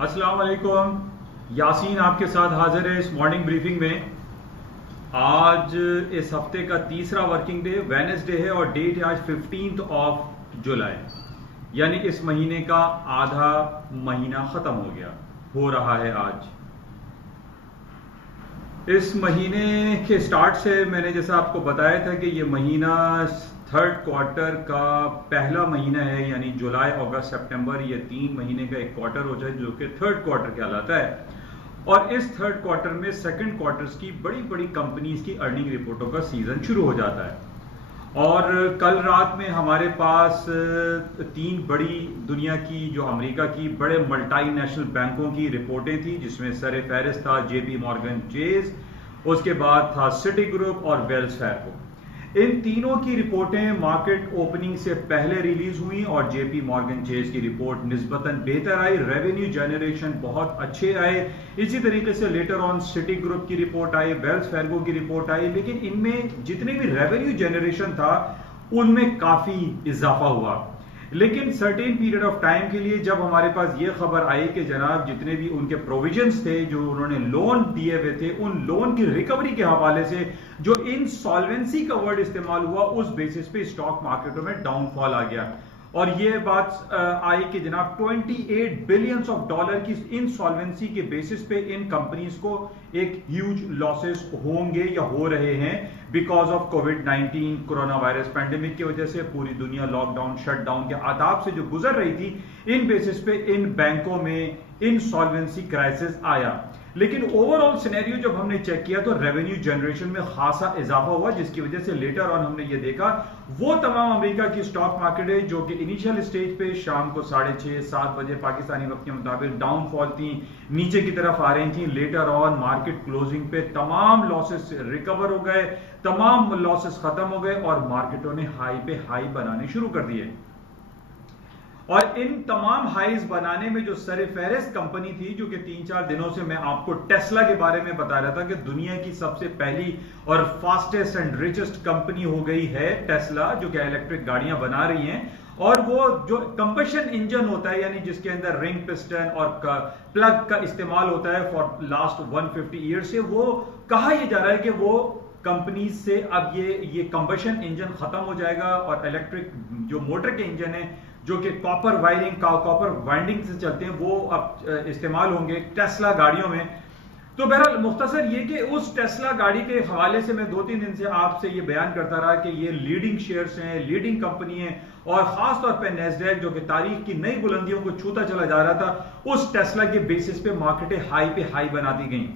अस्सलाम वालेकुम। यासीन आपके साथ हाजिर है इस मॉर्निंग ब्रीफिंग में। आज इस हफ्ते का तीसरा वर्किंग डे वेडनेसडे है और डेट है आज 15 जुलाई, यानी इस महीने का आधा महीना खत्म हो रहा है आज। इस महीने के स्टार्ट से मैंने जैसा आपको बताया था कि ये महीना थर्ड क्वार्टर का पहला महीना है, यानी जुलाई अगस्त सितंबर ये 3 महीने का एक क्वार्टर हो जाए जो कि थर्ड क्वार्टर कहलाता है। और इस थर्ड क्वार्टर में सेकंड क्वार्टर्स की बड़ी बड़ी कंपनीज की अर्निंग रिपोर्टों का सीजन शुरू हो जाता है। और कल रात में हमारे पास 3 बड़ी दुनिया की, जो अमेरिका की बड़े मल्टीनेशनल बैंकों की रिपोर्टें थी, जिसमें सर फहरिस्त था जेपी मॉर्गन चेज, उसके बाद था सिटी ग्रुप और वेल्स फार्गो। इन तीनों की रिपोर्टें मार्केट ओपनिंग से पहले रिलीज हुई और जेपी मॉर्गन चेज की रिपोर्ट निस्बतन बेहतर आई, रेवेन्यू जनरेशन बहुत अच्छे आए। इसी तरीके से लेटर ऑन सिटी ग्रुप की रिपोर्ट आई, वेल्स फार्गो की रिपोर्ट आई, लेकिन इनमें जितने भी रेवेन्यू जनरेशन था उनमें काफी इजाफा हुआ। लेकिन सर्टेन पीरियड ऑफ टाइम के लिए जब हमारे पास ये खबर आई कि जनाब जितने भी उनके प्रोविजंस थे जो उन्होंने लोन दिए हुए थे, उन लोन की रिकवरी के हवाले से जो इंसॉल्वेंसी का वर्ड इस्तेमाल हुआ, उस बेसिस पे स्टॉक मार्केटों में डाउनफॉल आ गया। और ये बात आई कि जनाब 28 बिलियंस ऑफ डॉलर की इंसॉल्वेंसी के बेसिस पे इन कंपनीज को एक ह्यूज लॉसेस होंगे या हो रहे हैं because of covid corona virus pandemic की वजह से पूरी दुनिया लॉकडाउन शटडाउन के आदाब से जो गुजर रही थी, इन बेसिस पे इन बैंकों में इंसॉल्वेंसी क्राइसिस आया। लेकिन ओवरऑल सिनेरियो जब हमने चेक किया तो रेवेन्यू जनरेशन में खासा इजाफा हुआ, जिसकी वजह से लेटर ऑन हमने ये देखा वो तमाम अमेरिका की स्टॉक मार्केट है जो कि इनिशियल स्टेज पे शाम को 6:30-7 बजे पाकिस्तानी वक्त के मुताबिक डाउनफॉल थी, नीचे की तरफ आ रही थी। लेटर ऑन मार्केट क्लोजिंग पे तमाम लॉसेस रिकवर हो गए, तमाम लॉसेस खत्म हो गए और मार्केटों ने हाई पे हाई बनाने शुरू कर दिए। और इन तमाम हाइज बनाने में जो सर फहरिस्त कंपनी थी, जो कि 3-4 दिनों से मैं आपको टेस्ला के बारे में बता रहा था कि दुनिया की सबसे पहली और फास्टेस्ट एंड रिचेस्ट कंपनी हो गई है टेस्ला, जो कि इलेक्ट्रिक गाड़ियां बना रही हैं। और वो जो कंबशन इंजन होता है, यानी जिसके अंदर रिंग पिस्टन और प्लग का इस्तेमाल होता है फॉर लास्ट 150 ईयर से, वो कहा यह जा रहा है कि वो कंपनी से अब ये कंबशन इंजन खत्म हो जाएगा और इलेक्ट्रिक जो मोटर के इंजन है जो कि कॉपर वाइंडिंग से चलते हैं, वो अब इस्तेमाल होंगे टेस्ला गाड़ियों में। तो बहरहाल मुख्तसर ये कि उस टेस्ला गाड़ी के हवाले से मैं 2-3 दिन से आपसे ये बयान करता रहा कि ये लीडिंग शेयर्स हैं, लीडिंग कंपनी है और खासतौर पे नेस्डैक जो कि तारीख की नई बुलंदियों को छूता चला जा रहा था, उस टेस्ला के बेसिस पे मार्केटें हाई पे हाई बनाती गई।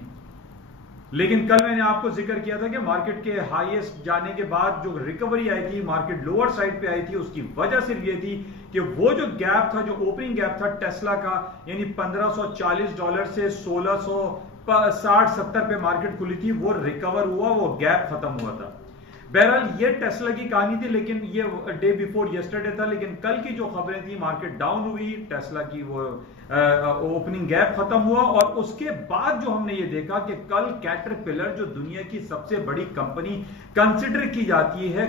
लेकिन कल मैंने आपको जिक्र किया था कि मार्केट के हाईएस्ट जाने के बाद जो रिकवरी आई थी, मार्केट लोअर साइड पे आई थी, उसकी वजह सिर्फ ये थी कि वो जो गैप था, जो ओपनिंग गैप था टेस्ला का, यानी $1540 से 1660-70 पे मार्केट खुली थी, वो रिकवर हुआ, वो गैप खत्म हुआ था। बहरहाल ये टेस्ला की कहानी थी, लेकिन ये डे बिफोर यस्टरडे था। लेकिन कल की जो खबरें थी, मार्केट डाउन हुई, टेस्ला की वो ओपनिंग गैप खत्म हुआ और उसके बाद जो हमने ये देखा कि कल कैटरपिलर जो दुनिया की सबसे बड़ी कंपनी कंसिडर की जाती है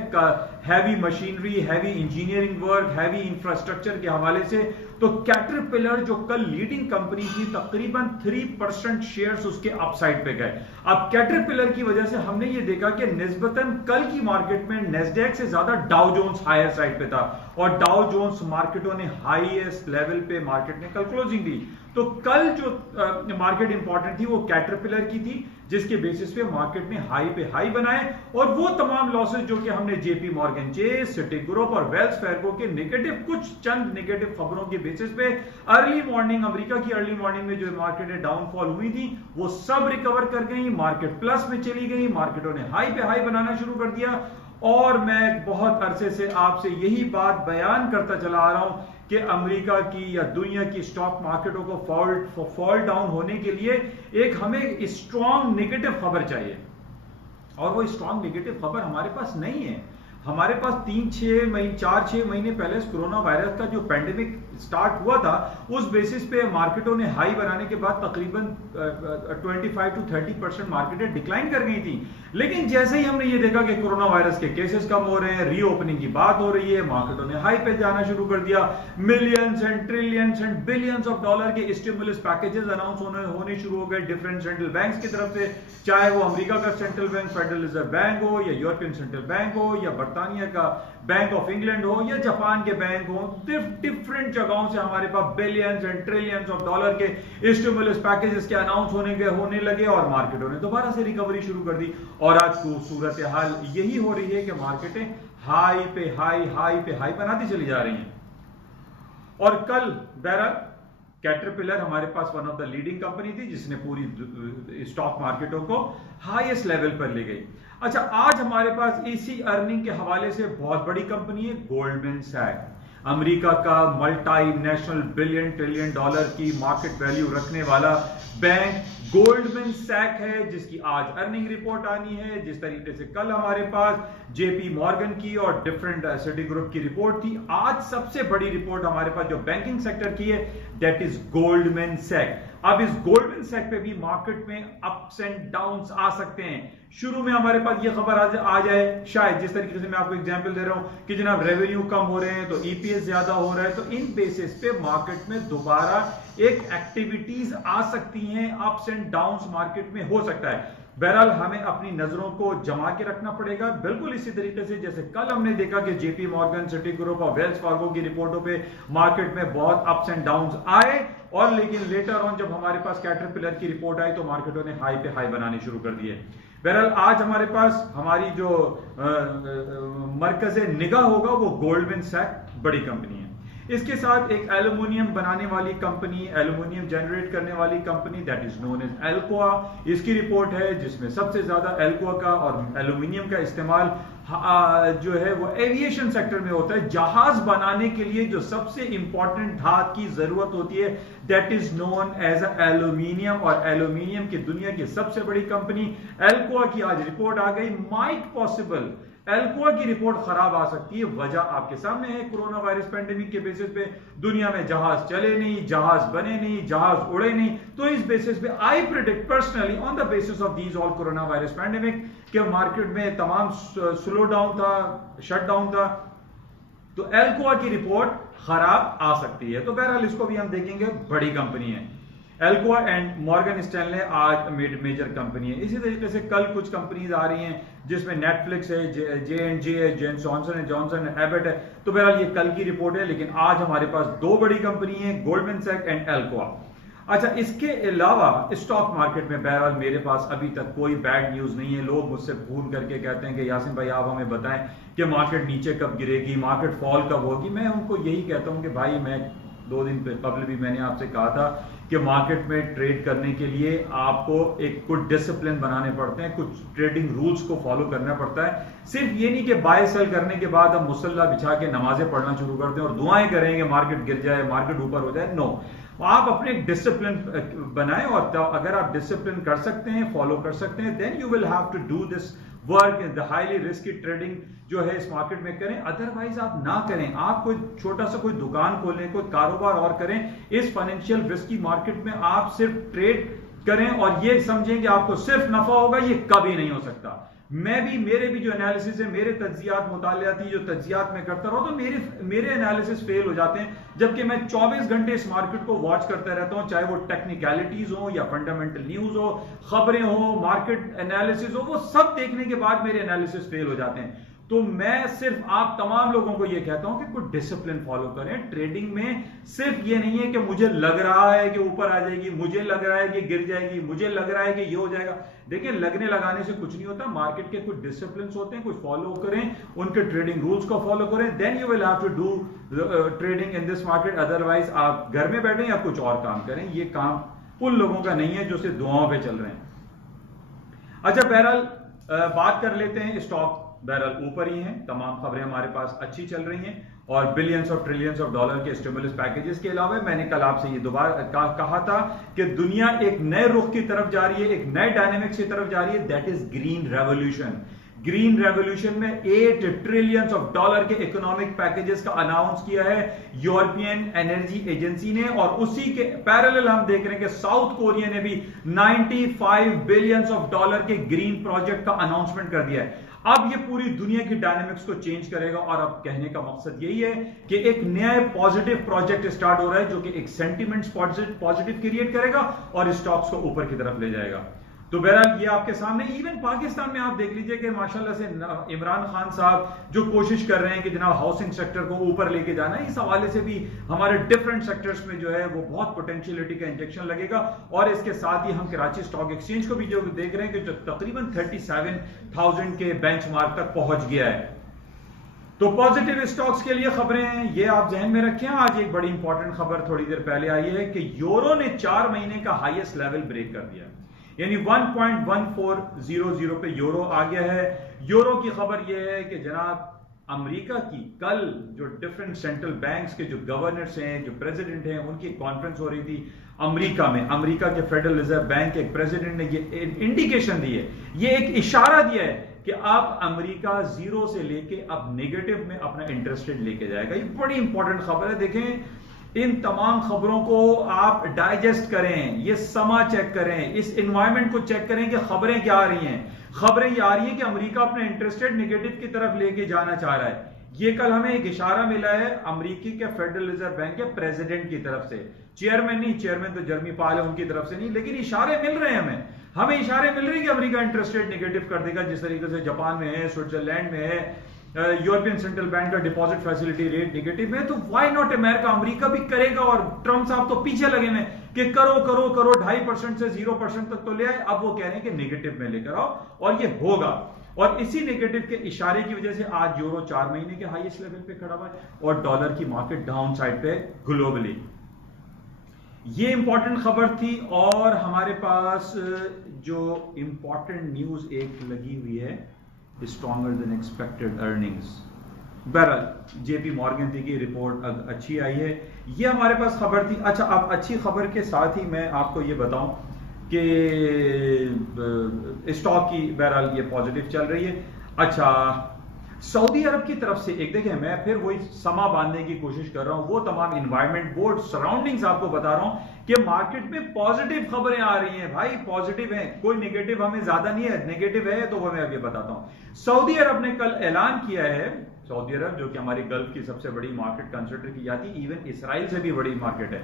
heavy machinery, heavy engineering work, heavy infrastructure के हवाले से, तो कैटरपिलर जो कल लीडिंग कंपनी थी, तकरीबन 3% शेयर्स उसके अपसाइड पे गए। अब कैटरपिलर की वजह से हमने ये देखा कि निस्बतन कल की मार्केट में नेस्डैक से ज्यादा डाउ जोन्स हायर साइड पे था और डाउ जोन्स मार्केटों ने हाईएस्ट लेवल पे मार्केट ने कल क्लोजिंग दी। तो कल जो मार्केट इंपॉर्टेंट थी वो कैटरपिलर की थी, जिसके बेसिस पे मार्केट ने हाई पे हाई बनाए और वो तमाम लॉसेस जो कि हमने JP Morgan chase, city group और वेल्स फार्गो के नेगेटिव, कुछ चंद नेगेटिव खबरों के बेसिस पे अर्ली मॉर्निंग, अमेरिका की अर्ली मॉर्निंग में जो मार्केट में डाउनफॉल हुई थी, वो सब रिकवर कर गई, मार्केट प्लस में चली गई, मार्केटों ने हाई पे हाई बनाना शुरू कर दिया। और मैं बहुत अरसे से आपसे यही बात बयान करता चला आ रहा हूं कि अमेरिका की या दुनिया की स्टॉक मार्केटों को फॉल डाउन होने के लिए एक हमें स्ट्रॉन्ग नेगेटिव खबर चाहिए, और वो स्ट्रॉन्ग नेगेटिव खबर हमारे पास नहीं है। हमारे पास 4-6 महीने पहले कोरोना वायरस का जो पैंडेमिक स्टार्ट हुआ था उस बेसिस पे मार्केटों ने हाई बनाने के बाद तकरीबन 25 to 30% मार्केटें डिक्लाइन कर गई थी। लेकिन जैसे ही हमने ये देखा कि कोरोना वायरस के केसेस कम हो रहे हैं, रीओपनिंग की बात हो रही है, मार्केटों ने हाई पे जाना शुरू कर दिया। Millions and trillions and billions of dollar के स्टिमुलस पैकेजेस अनाउंस होने शुरू हो गए डिफरेंट सेंट्रल बैंक्स की तरफ से, चाहे वो अमेरिका का central bank federal reserve bank हो, या यूरोपियन सेंट्रल बैंक हो, या बर्तानिया का बैंक ऑफ इंग्लैंड हो, या जापान के बैंक हो। डिफरेंट जगहों से हमारे पास billions and trillions of dollar के स्टिमुलस पैकेजेस के अनाउंस होने लगे और मार्केटों ने दोबारा से रिकवरी शुरू कर दी। और आज सूरत हाल यही हो रही है कि मार्केटें हाई पे हाई बनाती चली जा रही हैं। और कल बहरहाल कैटरपिलर हमारे पास one of the leading company थी जिसने पूरी स्टॉक मार्केटों को हाईएस्ट लेवल पर ले गई। अच्छा, आज हमारे पास इसी अर्निंग के हवाले से बहुत बड़ी कंपनी है गोल्डमैन सैक्स, अमेरिका का multi national billion trillion dollar की मार्केट वैल्यू रखने वाला बैंक गोल्डमैन सैक्स है, जिसकी आज अर्निंग रिपोर्ट आनी है। जिस तरीके से कल हमारे पास जेपी मॉर्गन की और डिफरेंट सिटी ग्रुप की रिपोर्ट थी, आज सबसे बड़ी रिपोर्ट हमारे पास जो बैंकिंग सेक्टर की है दैट इज गोल्डमैन सैक्स। अब इस गोल्डमैन सैक्स पे भी मार्केट में अप्स एंड डाउन्स आ सकते हैं। शुरू में हमारे पास ये खबर आ जाए शायद, जिस तरीके से मैं आपको एग्जांपल दे रहा हूं कि जनाब रेवेन्यू कम हो रहे हैं तो ईपीएस ज्यादा हो रहा है, तो इन बेसिस पे मार्केट में दोबारा एक एक्टिविटीज आ सकती हैं, अप्स एंड डाउन्स मार्केट में हो सकता है। बहरहाल हमें अपनी नजरों को जमा के रखना पड़ेगा, बिल्कुल इसी तरीके से जैसे कल हमने देखा कि जेपी मॉर्गन, सिटी ग्रुप और वेल्स फार्गो की रिपोर्टों पे मार्केट में बहुत अप्स एंड डाउन्स आए, और लेकिन लेटर ऑन जब हमारे पास कैटरपिलर की रिपोर्ट आई तो मार्केटों ने हाई पे हाई बनाने शुरू कर दिए। बहरहाल आज हमारे पास हमारी जो मरकज़े निगाह होगा वो गोल्डमैन सैक्स बड़ी कंपनी है। इसके साथ एक एल्युमिनियम बनाने वाली कंपनी, एल्युमिनियम जनरेट करने वाली company that is known as Alcoa, इसकी रिपोर्ट है जिसमें सबसे ज्यादा एल्कोआ का और एल्युमिनियम का इस्तेमाल जो है वो एविएशन सेक्टर में होता है। जहाज बनाने के लिए जो सबसे इंपॉर्टेंट धात की जरूरत होती है that is known as aluminium, और एल्युमिनियम की दुनिया की सबसे बड़ी कंपनी एल्कोआ की आज रिपोर्ट आ गई। माइट पॉसिबल एल्कोआ की रिपोर्ट खराब आ सकती है, वजह आपके सामने है, कोरोना वायरस पेंडेमिक के बेसिस पे दुनिया में जहाज चले नहीं, जहाज बने नहीं, जहाज उड़े नहीं, तो इस बेसिस पे I predict personally on the basis of these all corona virus pandemic के मार्केट में तमाम स्लो डाउन था, शट डाउन था, तो एल्कोआ की रिपोर्ट खराब आ सकती है। तो बहरहाल इसको भी हम देखेंगे, बड़ी कंपनी है एल्कोआ एंड मॉर्गन स्टैनले आज मेजर कंपनी है। इसी तरीके से कल कुछ कंपनीज आ रही हैं जिसमें नेटफ्लिक्स है, J&J है, जॉनसन है, एबट है। तो बहरहाल ये कल की रिपोर्ट है, लेकिन आज हमारे पास दो बड़ी कंपनी है, गोल्डमैन सैक्स एंड एल्कोआ। अच्छा, इसके अलावा स्टॉक मार्केट में बहरहाल मेरे पास अभी तक कोई बैड न्यूज नहीं है। लोग मुझसे फोन करके कहते हैं कि यासिन भाई आप हमें बताएं कि मार्केट नीचे कब गिरेगी, मार्केट फॉल कब होगी। मैं उनको यही कहता हूं कि भाई, मैं 2 दिन कबल भी मैंने आपसे कहा था कि मार्केट में ट्रेड करने के लिए आपको कुछ डिसिप्लिन बनाने पड़ते हैं, कुछ ट्रेडिंग रूल्स को फॉलो करना पड़ता है। सिर्फ ये नहीं कि बाय सेल करने के बाद हम मुसल्ला बिछा के नमाजें पढ़ना शुरू कर दें और दुआएं करें कि मार्केट गिर जाए, मार्केट ऊपर हो जाए। नो, आप अपने डिसिप्लिन बनाएं, और अगर आप डिसिप्लिन कर सकते हैं, फॉलो कर सकते हैं, then you will have to do this work in the highly risky trading जो है इस मार्केट में करें। अदरवाइज आप ना करें, आप कोई छोटा सा कोई दुकान खोलें, कोई कारोबार और करें, इस फाइनेंशियल रिस्की मार्केट में आप सिर्फ ट्रेड करें और ये समझें कि आपको सिर्फ नफा होगा, ये कभी नहीं हो सकता। मेरे भी जो एनालिसिस है, मेरे तज्जियात मुतालियाती जो तज्जियात में करता रहा, तो मेरे एनालिसिस फेल हो जाते हैं, जबकि मैं 24 घंटे इस मार्केट को वॉच करता रहता हूं, चाहे वो टेक्निकलिटीज हो या फंडामेंटल न्यूज हो, खबरें हो, मार्केट एनालिसिस हो, वो सब देखने के बाद मेरे एनालिसिस फेल हो जाते हैं। तो मैं सिर्फ आप तमाम लोगों को यह कहता हूं कि कुछ डिसिप्लिन फॉलो करें ट्रेडिंग में। सिर्फ ये नहीं है कि मुझे लग रहा है कि ऊपर आ जाएगी, मुझे लग रहा है कि गिर जाएगी, मुझे लग रहा है कि ये हो जाएगा। देखिए, लगने लगाने से कुछ नहीं होता। मार्केट के कुछ डिसिप्लिन होते हैं, कुछ फॉलो करें, उनके ट्रेडिंग रूल्स को फॉलो करें, then you will have to do trading in this market. Otherwise आप घर में बैठे या कुछ और काम करें, ये काम उन लोगों का नहीं है जो सिर्फ दुआओं पे चल रहे हैं। अच्छा, बहरहाल बात कर लेते हैं, स्टॉक बहरहाल ऊपर ही हैं, तमाम खबरें हमारे पास अच्छी चल रही हैं, और बिलियंस और ट्रिलियंस ऑफ डॉलर के स्टिमुलस पैकेजेस के अलावा मैंने कल आपसे ये दोबारा कहा था कि दुनिया एक नए रुख की तरफ जा रही है, एक नए डायनेमिक्स की तरफ जा रही है, that is green revolution. Green revolution में $8 ट्रिलियन के इकोनॉमिक पैकेजेस का अनाउंस किया है यूरोपियन एनर्जी एजेंसी ने, और उसी के पैरेलल हम देख रहे हैं कि साउथ कोरिया ने भी $95 बिलियन के ग्रीन प्रोजेक्ट का अनाउंसमेंट कर दिया है। अब ये पूरी दुनिया की डायनेमिक्स को चेंज करेगा, और अब कहने का मकसद यही है कि एक नया पॉजिटिव प्रोजेक्ट स्टार्ट हो रहा है जो कि एक सेंटिमेंट्स पॉजिटिव क्रिएट करेगा और स्टॉक्स को ऊपर की तरफ ले जाएगा। तो बहरहाल ये आपके सामने, इवन पाकिस्तान में आप देख लीजिए कि माशाल्लाह से इमरान खान साहब जो कोशिश कर रहे हैं कि जनाब हाउसिंग सेक्टर को ऊपर लेके जाना है, इस हवाले से भी हमारे डिफरेंट सेक्टर्स में जो है वो बहुत पोटेंशियलिटी का इंजेक्शन लगेगा। और इसके साथ ही हम कराची स्टॉक एक्सचेंज को भी जो देख रहे हैं कि जो तकरीबन 37,000 के बेंचमार्क तक पहुंच गया है। तो पॉजिटिव स्टॉक्स के लिए खबरें हैं, ये आप जहन में रखें। आज एक बड़ी इंपॉर्टेंट खबर थोड़ी देर पहले आई है कि यूरो ने 4 महीने का हाईएस्ट लेवल ब्रेक कर दिया, यानी 1.1400 पे यूरो आ गया है। यूरो की खबर यह है कि जनाब अमेरिका की कल जो डिफरेंट सेंट्रल बैंक्स के जो गवर्नर्स हैं, जो प्रेसिडेंट हैं, उनकी कॉन्फ्रेंस हो रही थी अमेरिका में। अमेरिका के फेडरल रिजर्व बैंक के प्रेसिडेंट ने ये इंडिकेशन दी है, ये एक इशारा दिया है कि अब अमेरिका जीरो से लेके अब नेगेटिव में अपना इंटरेस्ट रेट लेके जाएगा। ये बड़ी इंपॉर्टेंट खबर है। देखें, इन तमाम खबरों को आप डाइजेस्ट करें, ये समा चेक करें, इस एनवायरनमेंट को चेक करें कि खबरें क्या आ रही हैं। खबरें ये आ रही हैं कि अमेरिका अपना इंटरेस्ट रेट नेगेटिव की तरफ लेके जाना चाह रहा है। ये कल हमें एक इशारा मिला है अमेरिकी के फेडरल रिजर्व बैंक के प्रेसिडेंट की तरफ से, चेयरमैन नहीं, चेयरमैन तो जर्मी पाल है, उनकी तरफ से नहीं, लेकिन इशारे मिल रहे हैं हमें इशारे मिल रहे हैं कि अमेरिका इंटरेस्ट रेट नेगेटिव कर देगा, जिस तरीके से जापान में है, स्विट्जरलैंड में है, यूरोपियन सेंट्रल बैंक का डिपॉजिट फैसिलिटी रेट नेगेटिव है। तो व्हाई नॉट अमेरिका, अमेरिका भी करेगा। और ट्रम्प साहब तो पीछे लगे हैं कि करो 2.5% से 0% तक तो ले आए, अब वो कह रहे हैं कि नेगेटिव में लेकर आओ, और ये होगा। और इसी नेगेटिव के इशारे की वजह से आज यूरो 4 महीने के हाईएस्ट लेवल पे खड़ा हुआ है और डॉलर की मार्केट डाउन साइड पे ग्लोबली। ये इंपॉर्टेंट खबर थी। और हमारे पास जो इंपॉर्टेंट न्यूज एक लगी हुई है, स्ट्रॉन्गर देन एक्सपेक्टेड अर्निंग्स। बहरहाल जेपी मॉर्गन की रिपोर्ट अच्छी आई है, ये हमारे पास खबर थी। अच्छा, अब अच्छी खबर के साथ ही मैं आपको ये बताऊं कि स्टॉक की बहरहाल ये पॉजिटिव चल रही है। अच्छा, सऊदी अरब की तरफ से एक, देखें मैं फिर वही समा बांधने की कोशिश कर रहा हूं, वो तमाम इन्वायरमेंट बोर्ड सराउंडिंग्स आपको बता रहा हूं कि मार्केट में पॉजिटिव खबरें आ रही हैं। भाई पॉजिटिव है, कोई नेगेटिव हमें ज्यादा नहीं है, नेगेटिव है तो वो मैं अभी बताता हूं। सऊदी अरब ने कल ऐलान किया है, सऊदी अरब जो कि हमारी गल्फ की सबसे बड़ी मार्केट कंसिडर की जाती है, इवन इसराइल से भी बड़ी मार्केट है,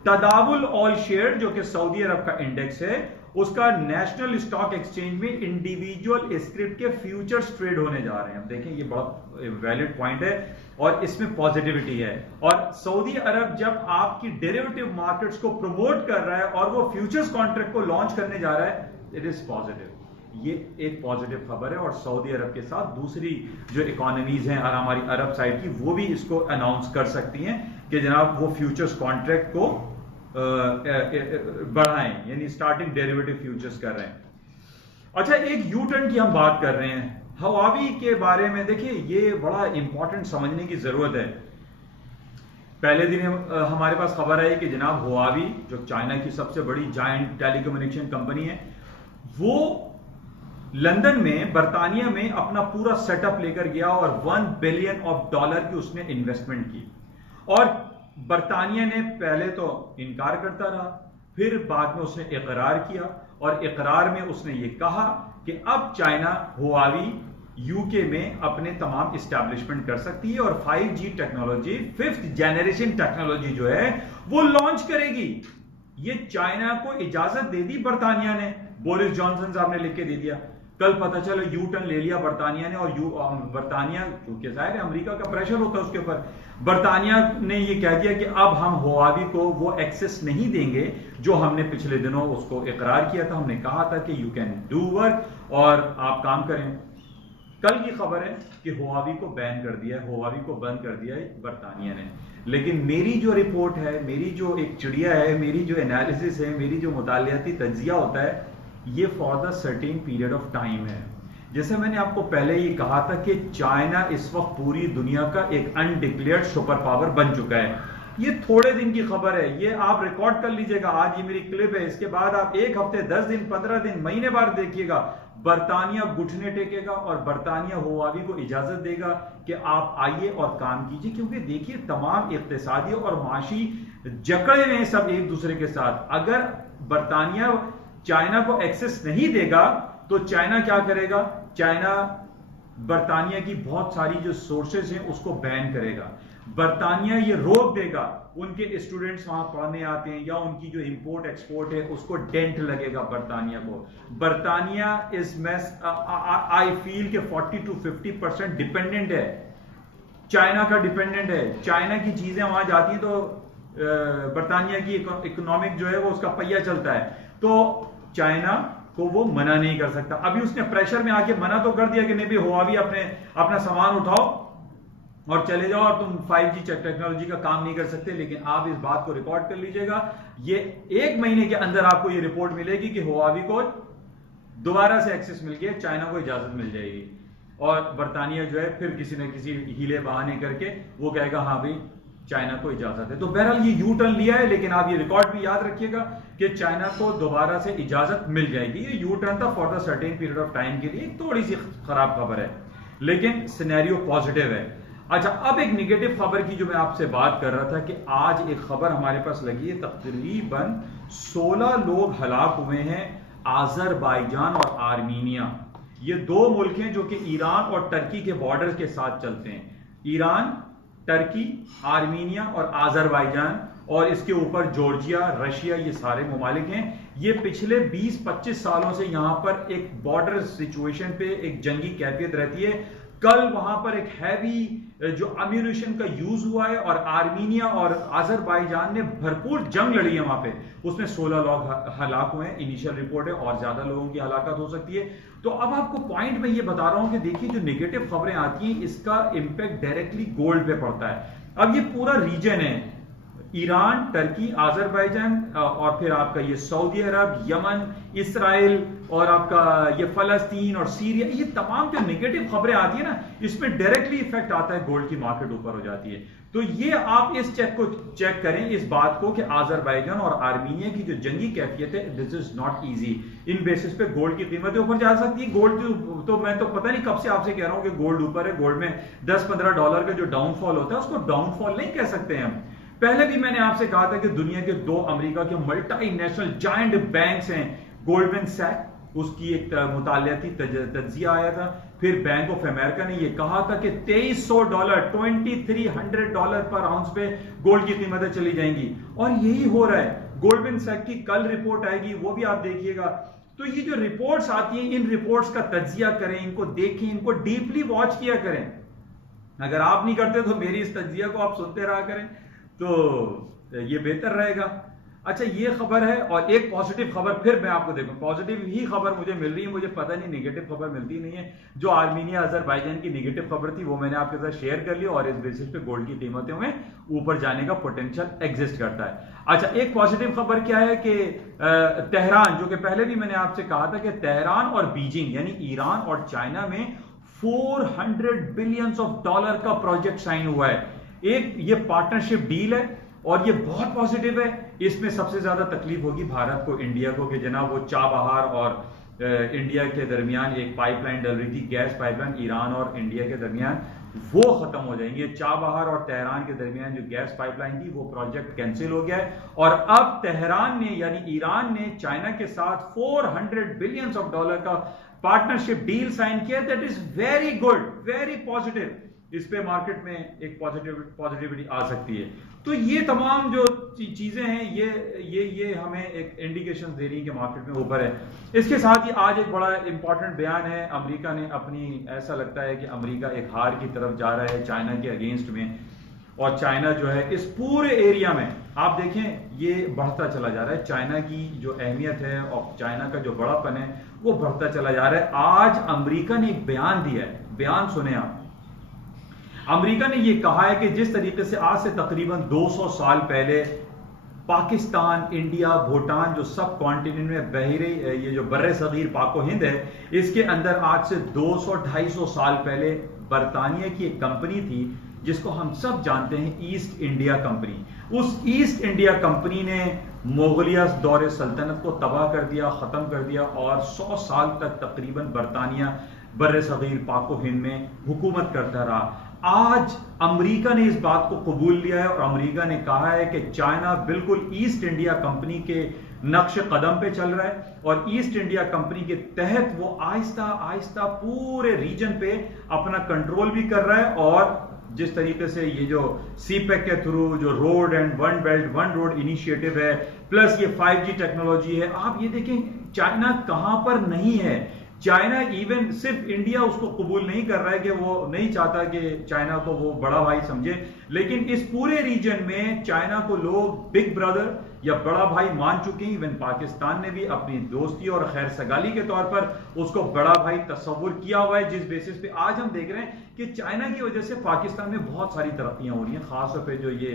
तदावुल ऑल शेयर जो कि सऊदी अरब का इंडेक्स है, उसका नेशनल स्टॉक एक्सचेंज में इंडिविजुअल स्क्रिप्ट के फ्यूचर्स ट्रेड होने जा रहे हैं। देखें ये बड़ा वैलिड पॉइंट है और इसमें पॉजिटिविटी है। और सऊदी अरब जब आपकी डेरिवेटिव मार्केट्स को प्रमोट कर रहा है और वो फ्यूचर्स कॉन्ट्रैक्ट को लॉन्च करने जा रहा है, इट इज पॉजिटिव। ये एक पॉजिटिव खबर है। और सऊदी अरब के साथ दूसरी जो इकोनॉमीज हैं और हमारी अरब साइड की, वो भी इसको अनाउंस कर सकती हैं कि जनाब वो फ्यूचर्स कॉन्ट्रैक्ट को बढ़ाएं, यानी स्टार्टिंग डेरिवेटिव फ्यूचर्स कर रहे हैं। अच्छा, एक यू टर्न की हम बात कर रहे हैं हवावी के बारे में। देखिए ये बड़ा इंपॉर्टेंट समझने की जरूरत है। पहले दिन हमारे पास खबर आई कि जनाब हुआवी जो चाइना की सबसे बड़ी जायंट टेलीकम्युनिकेशन कंपनी है, वो लंदन में बर्तानिया में अपना पूरा सेटअप लेकर गया और $1 बिलियन की उसने इन्वेस्टमेंट की। और बर्तानिया ने पहले तो इनकार करता रहा, फिर बाद में उसने इकरार किया और इकरार में उसने ये कहा कि अब चाइना हुआवी यूके में अपने तमाम इस्टेब्लिशमेंट कर सकती है और 5G technology, 5th generation technology जो है वो लॉन्च करेगी। ये चाइना को इजाजत दे दी बर्तानिया ने, बोरिस जॉनसन साहब ने लिख के दे दिया। कल पता चला यू टर्न ले लिया बर्तानिया ने, और बर्तानिया क्योंकि जाहिर है अमेरिका का प्रेशर होता है उसके ऊपर, बर्तानिया ने ये कह दिया कि अब हम हुआवी को वो एक्सेस नहीं देंगे जो हमने पिछले दिनों उसको इकरार किया था। हमने कहा था कि यू कैन डू वर्क और आप काम करें। कल की खबर है कि हुआवी को बैन कर दिया, हुआवी को बंद कर दिया है बर्तानिया ने। लेकिन मेरी जो रिपोर्ट है, मेरी जो एक चिड़िया है, मेरी जो एनालिसिस है, मेरी जो मुतालियाती तज्जिया होता है, ये for the certain period of time है। जैसे मैंने आपको पहले ही कहा था कि चाइना इस वक्त पूरी दुनिया का एक अनडिक्लेयर्ड सुपर पावर बन चुका है। ये थोड़े दिन की खबर है, ये आप रिकॉर्ड कर लीजिएगा। आज ये मेरी क्लिप है, इसके बाद आप 1 हफ्ते, 10 दिन, 15 दिन, महीने बाद देखिएगा, बरतानिया घुटने टेकेगा और बरतानिया हुआवी को इजाजत देगा कि आप आइए और काम कीजिए, क्योंकि देखिए तमाम इक्तिसादी और माशी जकड़े में सब एक दूसरे के साथ। अगर बरतानिया चाइना को एक्सेस नहीं देगा तो चाइना क्या करेगा, चाइना बरतानिया की बहुत सारी जो सोर्सेज हैं उसको बैन करेगा। बरतानिया ये रोक देगा, उनके स्टूडेंट्स वहां पढ़ने आते हैं या उनकी जो इंपोर्ट एक्सपोर्ट है उसको डेंट लगेगा बरतानिया को। बरतानिया इज मैस आई फील के 40 to 50% डिपेंडेंट है, चाइना का डिपेंडेंट है। चाइना की चीजें वहां जाती हैं तो बरतानिया की इकोनॉमिक जो है वो उसका पहिया चलता है, तो चाइना को वो मना नहीं कर सकता। अभी उसने प्रेशर में आके मना तो कर दिया कि नहीं भी हुआवी अपना सामान उठाओ और चले जाओ और तुम 5G टेक्नोलॉजी का काम नहीं कर सकते, लेकिन आप इस बात को रिकॉर्ड कर लीजिएगा, ये 1 महीने के अंदर आपको ये रिपोर्ट मिलेगी कि हुआवी को दोबारा से एक्सेस मिल गया, चाइना को इजाजत मिल जाएगी और बरतानिया जो है फिर किसी न किसी हीले बहाने करके वो कहेगा हाँ भाई चाइना को इजाजत है। तो बहरहाल ये यू टर्न लिया है, लेकिन आप ये रिकॉर्ड भी याद रखिएगा कि चाइना को दोबारा से इजाजत मिल जाएगी। ये यू टर्न था for the certain period of time के लिए, थोड़ी सी खराब खबर है लेकिन सिनेरियो पॉजिटिव है। अच्छा, अब एक निगेटिव खबर की जो मैं आपसे बात कर रहा था कि आज एक खबर हमारे पास लगी है, तकरीबन 16 लोग हलाक हुए हैं आजरबाईजान और आर्मीनिया। ये 2 मुल्क हैं जो कि ईरान और टर्की के बॉर्डर के साथ चलते हैं। ईरान, टर्की, आर्मीनिया और आजरबाईजान और इसके ऊपर जॉर्जिया, रशिया, ये सारे ममालिक हैं। ये पिछले 20-25 सालों से यहां पर एक बॉर्डर सिचुएशन पे एक जंगी कैफियत रहती है। कल वहां पर एक हैवी जो अम्यूनिशन का यूज हुआ है और आर्मीनिया और आजरबाईजान ने भरपूर जंग लड़ी है वहां पे, उसमें 16 लोग हलाक हुए हैं। इनिशियल रिपोर्ट है और ज्यादा लोगों की हलाकत हो सकती है। तो अब आपको पॉइंट में ये बता रहा हूं कि देखिए जो नेगेटिव खबरें आती हैं इसका इंपैक्ट डायरेक्टली गोल्ड पे पड़ता है। अब ये पूरा रीजन है ईरान, टर्की, आजरबाईजान और फिर आपका ये सऊदी अरब, यमन, इसराइल और आपका ये फलस्तीन और सीरिया, ये तमाम जो नेगेटिव खबरें आती है ना इसमें डायरेक्टली इफेक्ट आता है, गोल्ड की मार्केट ऊपर हो जाती है। तो ये आप इस चेक करें इस बात को कि आजरबाईजान और आर्मीनिया की जो जंगी कैफियत है, this is not easy. In basis पे गोल्ड की कीमतें ऊपर जा सकती है। गोल्ड तो मैं तो पता नहीं कब से आपसे कह रहा हूं कि गोल्ड ऊपर है। गोल्ड में $10-15 का जो डाउनफॉल होता है उसको डाउनफॉल नहीं कह सकते हैं हम। पहले भी मैंने आपसे कहा था कि दुनिया के 2 अमेरिका के मल्टीनेशनल जायंट बैंक्स हैं, गोल्डमैन सैक्स, उसकी एक मुतालियाती तज्जिया आया था। फिर बैंक ऑफ अमेरिका ने यह कहा था कि $2300 $2300 पर आउंस पे गोल्ड की कीमतें चली जाएंगी और यही हो रहा है। गोल्डमैन सैक्स की कल रिपोर्ट आएगी, वो भी आप देखिएगा। तो ये जो रिपोर्ट्स आती हैं, इन रिपोर्ट्स का तज्जिया करें, इनको देखें, इनको डीपली वॉच किया करें। अगर आप नहीं करते तो मेरी इस तज्जिया को आप सुनते रहा करें तो ये बेहतर रहेगा। अच्छा, ये खबर है और एक पॉजिटिव खबर फिर मैं आपको देखूं, पॉजिटिव ही खबर मुझे मिल रही है, मुझे पता नहीं नेगेटिव खबर मिलती नहीं है। जो आर्मीनिया अजरबैजान की नेगेटिव खबर थी वो मैंने आपके साथ शेयर कर ली और इस बेसिस पे गोल्ड की कीमतों में ऊपर जाने का पोटेंशियल एग्जिस्ट करता है। अच्छा, एक पॉजिटिव खबर क्या है कि तेहरान, जो कि पहले भी मैंने आपसे कहा था कि तेहरान और बीजिंग यानी ईरान और चाइना में $400 बिलियन का प्रोजेक्ट साइन हुआ है। एक ये पार्टनरशिप डील है और ये बहुत पॉजिटिव है। इसमें सबसे ज्यादा तकलीफ होगी भारत को, इंडिया को, कि जनाब वो चाबहार और इंडिया के दरमियान एक पाइपलाइन डल रही थी, गैस पाइपलाइन ईरान और इंडिया के दरमियान, वो खत्म हो जाएंगे। चाबहार और तेहरान के दरमियान जो गैस पाइपलाइन थी वो प्रोजेक्ट कैंसिल हो गया है और अब तेहरान ने यानी ईरान ने चाइना के साथ $400 बिलियन का पार्टनरशिप डील साइन किया। That is very good, very positive. इस पे मार्केट में एक पॉजिटिविटी आ सकती है। तो ये तमाम जो चीजें हैं ये हमें एक इंडिकेशन दे रही है कि मार्केट में ऊपर है। इसके साथ ही आज एक बड़ा इंपॉर्टेंट बयान है, अमेरिका ने अपनी, ऐसा लगता है कि अमेरिका एक हार की तरफ जा रहा है चाइना के अगेंस्ट में, और चाइना जो है इस पूरे एरिया में आप देखें ये बढ़ता चला जा रहा है। चाइना की जो अहमियत है और चाइना का जो बड़ापन है वो बढ़ता चला जा रहा है। आज अमेरिका ने एक बयान दिया है, बयान सुने आप। अमेरिका ने यह कहा है कि जिस तरीके से आज से तकरीबन 200 साल पहले पाकिस्तान, इंडिया, भूटान जो सब कॉन्टिनेंट में बहरे ये जो बर्रे सगीर पाको हिंद है, इसके अंदर आज से 200-250 साल पहले बरतानिया की एक कंपनी थी जिसको हम सब जानते हैं ईस्ट इंडिया कंपनी। उस ईस्ट इंडिया कंपनी ने मुगलिया दौर सल्तनत को तबाह कर दिया, ख़त्म कर दिया और 100 साल तक तकरीबन बरतानिया बर सगीर पाको हिंद में हुकूमत करता रहा। आज अमेरिका ने इस बात को कबूल लिया है और अमेरिका ने कहा है कि चाइना बिल्कुल ईस्ट इंडिया कंपनी के नक्श कदम पे चल रहा है और ईस्ट इंडिया कंपनी के तहत वो आहिस्ता आहिस्ता पूरे रीजन पे अपना कंट्रोल भी कर रहा है। और जिस तरीके से ये जो सीपेक के थ्रू जो road and one belt one road initiative है, प्लस ये 5G टेक्नोलॉजी है, आप ये देखें चाइना कहां पर नहीं है। चाइना इवन सिर्फ इंडिया उसको कबूल नहीं कर रहा है कि वो नहीं चाहता कि चाइना को वो बड़ा भाई समझे, लेकिन इस पूरे रीजन में चाइना को लोग बिग ब्रदर या बड़ा भाई मान चुके हैं। इवन पाकिस्तान ने भी अपनी दोस्ती और खैर सगाली के तौर पर उसको बड़ा भाई तस्वुर किया हुआ है, जिस बेसिस पे आज हम देख रहे हैं कि चाइना की वजह से पाकिस्तान में बहुत सारी तरक्कियां हो रही हैं। खासतौर पे जो ये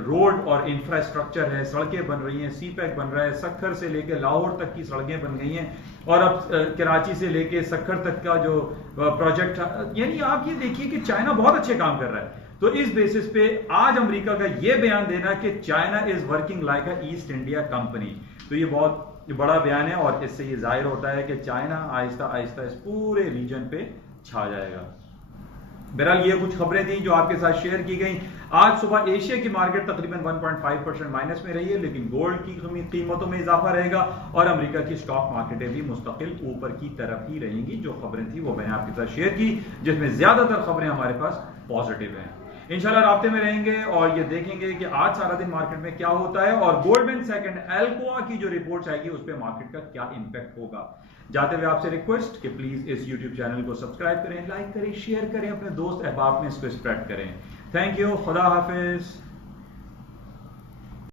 रोड और इंफ्रास्ट्रक्चर है, सड़कें बन रही हैं, सीपैक बन रहा है, सखर से लेकर लाहौर तक की सड़कें बन गई हैं और अब कराची से लेकर सखर तक का जो प्रोजेक्ट, यानी आप ये देखिए कि चाइना बहुत अच्छे काम कर रहा है। तो इस बेसिस पे आज अमेरिका का ये बयान देना कि China is working like a east India company, तो ये बहुत बड़ा बयान है और इससे ये जाहिर होता है कि चाइना आहिस्ता आहिस्ता इस पूरे रीजन पे छा जाएगा। बहरहाल ये कुछ खबरें थी जो आपके साथ शेयर की गई। आज सुबह एशिया की मार्केट तकरीबन 1.5% माइनस में रही है, लेकिन गोल्ड की कीमतों में इजाफा रहेगा और अमेरिका की स्टॉक मार्केटें भी मुस्तकिल ऊपर की तरफ ही रहेंगी। जो खबरें थी वो मैंने आपके साथ शेयर की, जिसमें ज्यादातर खबरें हमारे पास पॉजिटिव हैं। इंशाल्लाह राब्ते में रहेंगे और ये देखेंगे कि आज सारा दिन मार्केट में क्या होता है और गोल्डमैन सेकंड एल्कोआ की जो रिपोर्ट आएगी उस पर मार्केट का क्या इंपैक्ट होगा। जाते हुए आपसे रिक्वेस्ट कि प्लीज इस यूट्यूब चैनल को सब्सक्राइब करें, लाइक करें, शेयर करें, अपने दोस्त अहबाब में इसको स्प्रेड करें। थैंक यू, खुदा हाफिज।